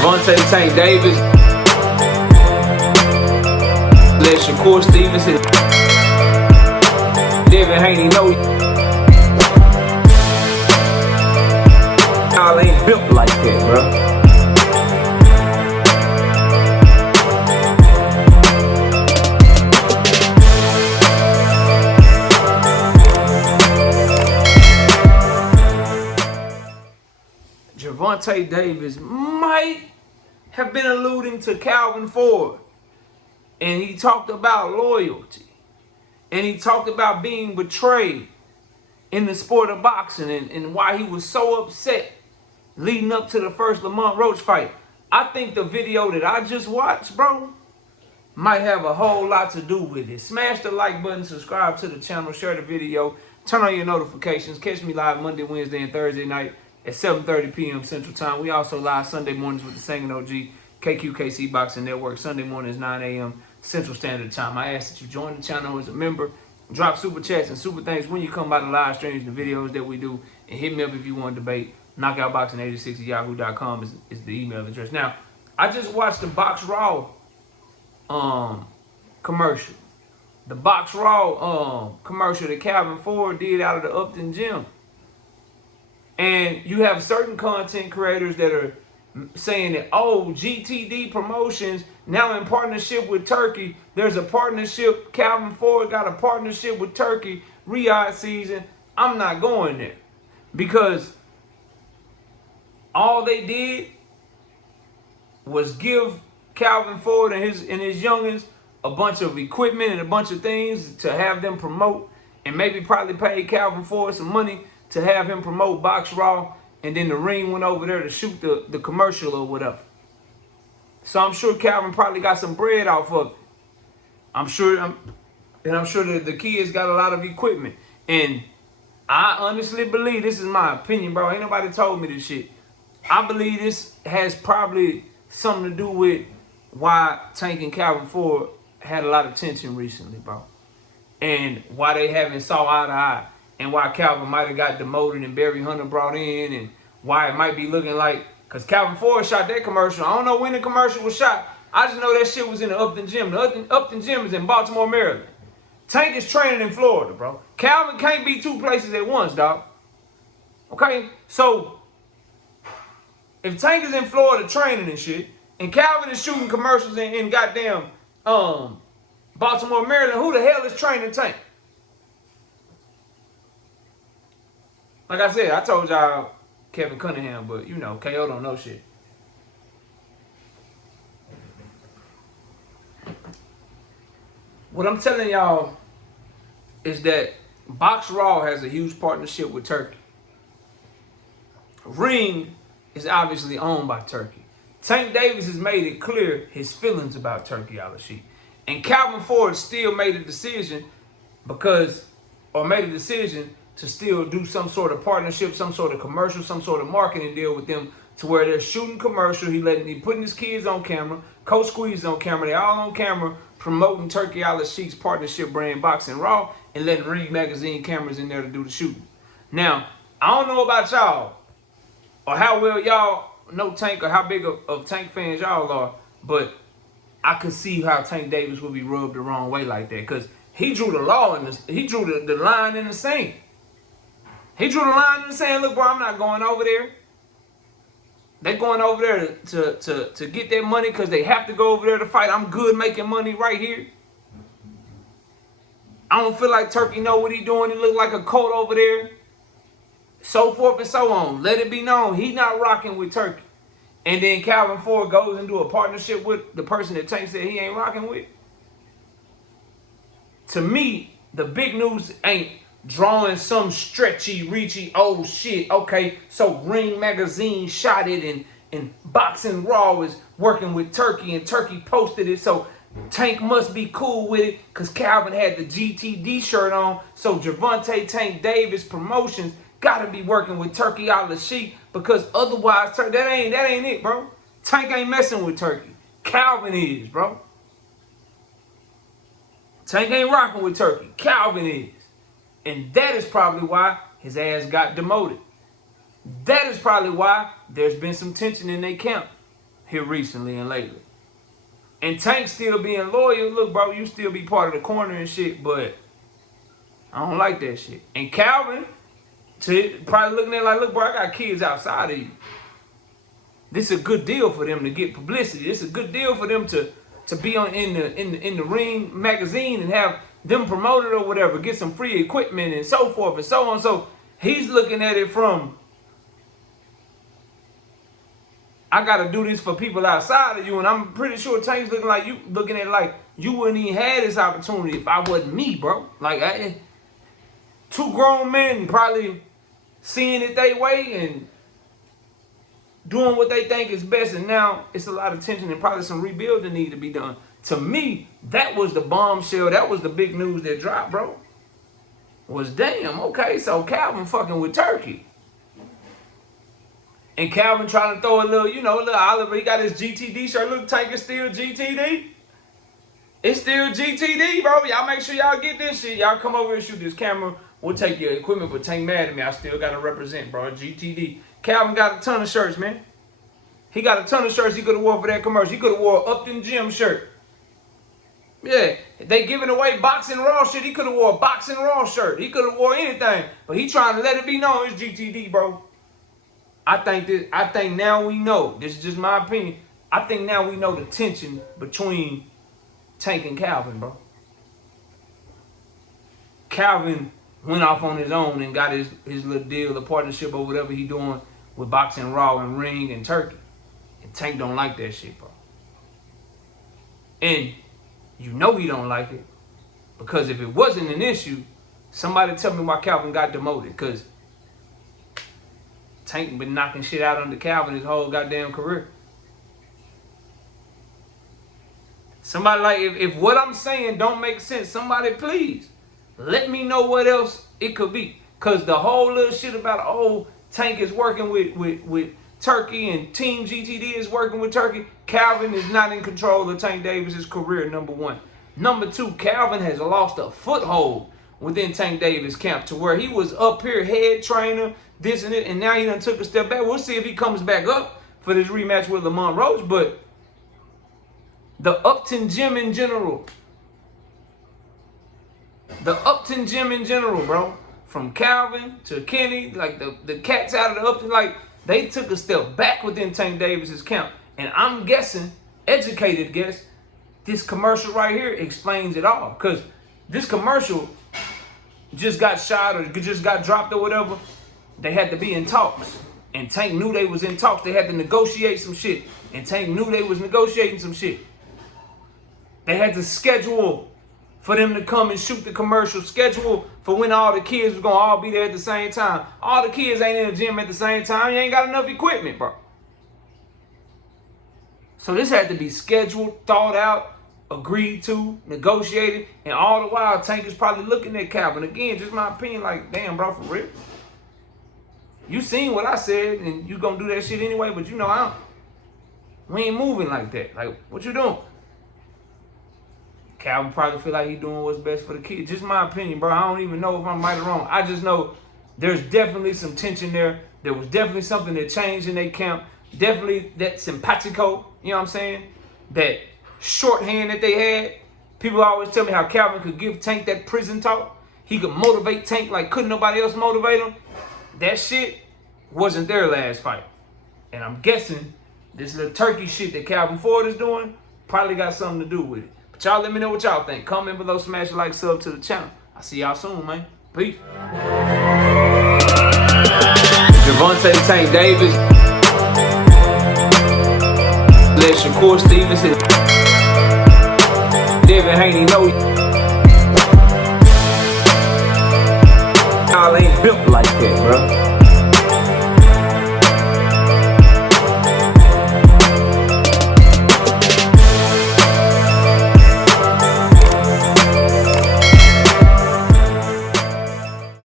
Gervonta Tank Davis. Let Shakur Stevenson. Devin Haney know y'all ain't built like that, bro. Gervonta Davis might have been alluding to Calvin Ford. And he talked about loyalty. And he talked about being betrayed in the sport of boxing and why he was so upset leading up to the first Lamont Roach fight. I think the video that I just watched, bro, might have a whole lot to do with it. Smash the like button, subscribe to the channel, share the video, turn on your notifications. Catch me live Monday, Wednesday, and Thursday night at 7:30 p.m. Central Time. We also live Sunday mornings with the Singing OG, KQKC Boxing Network. Sunday mornings, 9 a.m. Central Standard Time. I ask that you join the channel as a member, drop super chats and super thanks when you come by the live streams and videos that we do, and hit me up if you want to debate. Knockoutboxing86@yahoo.com is the email address. Now, I just watched the BoxRaw commercial. The BoxRaw commercial that Calvin Ford did out of the Upton Gym. And you have certain content creators that are saying that, oh, GTD Promotions, now in partnership with Turkey. There's a partnership. Calvin Ford got a partnership with Turkey. Riyadh season. I'm not going there. Because all they did was give Calvin Ford and his youngins a bunch of equipment and a bunch of things to have them promote, and maybe probably pay Calvin Ford some money to have him promote BoxRaw, and then the ring went over there to shoot the commercial or whatever. So I'm sure Calvin probably got some bread off of it. I'm sure that the kids got a lot of equipment. And I honestly believe, this is my opinion, bro. Ain't nobody told me this shit. I believe this has probably something to do with why Tank and Calvin Ford had a lot of tension recently, bro. And why they haven't saw eye to eye. And why Calvin might have got demoted and Barry Hunter brought in, and why it might be looking like, because Calvin Ford shot that commercial. I don't know when the commercial was shot. I just know that shit was in the Upton Gym. The Upton Gym is in Baltimore, Maryland. Tank is training in Florida, bro. Calvin can't be two places at once, dog. Okay? So, if Tank is in Florida training and shit, and Calvin is shooting commercials in goddamn Baltimore, Maryland, who the hell is training Tank? Like I said, I told y'all Kevin Cunningham, but you know, KO don't know shit. What I'm telling y'all is that BoxRaw has a huge partnership with Turkey. Ring is obviously owned by Turkey. Tank Davis has made it clear his feelings about Turkey, Al-Rashid. And Calvin Ford still made a decision to still do some sort of partnership, some sort of commercial, some sort of marketing deal with them, to where they're shooting commercial. He putting his kids on camera, Coach Squeeze on camera, they all on camera, promoting Turkey Al-Rashid's partnership brand Boxing Raw, and letting Ring Magazine cameras in there to do the shooting. Now, I don't know about y'all, or how well y'all know Tank, or how big of Tank fans y'all are, but I could see how Tank Davis would be rubbed the wrong way like that, because he drew the line in the sand. He drew the line in the sand. Look, bro, I'm not going over there. They're going over there to get their money because they have to go over there to fight. I'm good making money right here. I don't feel like Turkey know what he doing. He look like a colt over there. So forth and so on. Let it be known, he not rocking with Turkey. And then Calvin Ford goes and do a partnership with the person that Tank said he ain't rocking with. To me, the big news ain't drawing some stretchy, reachy, oh shit, okay, so Ring Magazine shot it, and Boxing Raw is working with Turkey, and Turkey posted it, so Tank must be cool with it, because Calvin had the GTD shirt on, so Gervonta Tank Davis Promotions gotta be working with Turkey Al-Rashid, because otherwise, that ain't it, bro. Tank ain't messing with Turkey. Calvin is, bro. Tank ain't rocking with Turkey. Calvin is. And that is probably why his ass got demoted. That is probably why there's been some tension in their camp. here recently and lately. And Tank still being loyal. Look, bro, you still be part of the corner and shit, but I don't like that shit. And Calvin, probably looking at it like, look, bro, I got kids outside of you. This is a good deal for them to get publicity. This is a good deal for them to be on in the Ring magazine and have them promoted or whatever, get some free equipment and so forth and so on. So he's looking at it from, I gotta do this for people outside of you, and I'm pretty sure Tank's looking at it like you wouldn't even have this opportunity if I wasn't me, bro. Like two grown men probably seeing it their way and doing what they think is best, and now it's a lot of tension and probably some rebuilding need to be done. To me, that was the bombshell. That was the big news that dropped, bro. Was damn, okay, so Calvin fucking with Turki. And Calvin trying to throw a little, a little Oliver. He got his GTD shirt. Look, Tank is still GTD. It's still GTD, bro. Y'all make sure y'all get this shit. Y'all come over and shoot this camera. We'll take your equipment, but Tank mad at me. I still got to represent, bro. GTD. Calvin got a ton of shirts, man. He got a ton of shirts he could have wore for that commercial. He could have wore an Upton Gym shirt. Yeah, they giving away Boxing Raw shit. He could have wore a Boxing Raw shirt. He could have wore anything. But he trying to let it be known it's GTD, bro. I think now we know. This is just my opinion. I think now we know the tension between Tank and Calvin, bro. Calvin went off on his own and got his little deal, the partnership or whatever he doing with Boxing Raw and Ring and Turki. And Tank don't like that shit, bro. And you know he don't like it. Because if it wasn't an issue, somebody tell me why Calvin got demoted. Because Tank been knocking shit out under Calvin his whole goddamn career. Somebody like, if what I'm saying don't make sense, somebody please let me know what else it could be. Because the whole little shit about, oh, Tank is working with Turki and Team GTD is working with Turki. Calvin is not in control of Tank Davis's career, number one. Number two, Calvin has lost a foothold within Tank Davis camp to where he was up here head trainer, this and it, and now he done took a step back. We'll see if he comes back up for this rematch with Lamont Roach, but the Upton Gym in general, bro, from Calvin to Kenny, like the cats out of the Upton, like they took a step back within Tank Davis's camp. And I'm guessing, educated guess, this commercial right here explains it all. Because this commercial just got shot or just got dropped or whatever. They had to be in talks. And Tank knew they was in talks. They had to negotiate some shit. And Tank knew they was negotiating some shit. They had to schedule for them to come and shoot the commercial. Schedule for when all the kids was going to all be there at the same time. All the kids ain't in the gym at the same time. You ain't got enough equipment, bro. So this had to be scheduled, thought out, agreed to, negotiated, and all the while Tank is probably looking at Calvin. Again, just my opinion, like, damn, bro, for real. You seen what I said, and you gonna do that shit anyway, but you know we ain't moving like that. Like, what you doing? Calvin probably feel like he doing what's best for the kid. Just my opinion, bro. I don't even know if I'm right or wrong. I just know there's definitely some tension there. There was definitely something that changed in their camp. Definitely that simpatico, you know what I'm saying? That shorthand that they had. People always tell me how Calvin could give Tank that prison talk. He could motivate Tank like couldn't nobody else motivate him. That shit wasn't their last fight. And I'm guessing this little Turki shit that Calvin Ford is doing probably got something to do with it. But y'all let me know what y'all think. Comment below, smash a like, sub to the channel. I'll see y'all soon, man. Peace. Gervonta Tank Davis. Let Shakur Stevenson. Devin Haney know y'all ain't built like that, bro.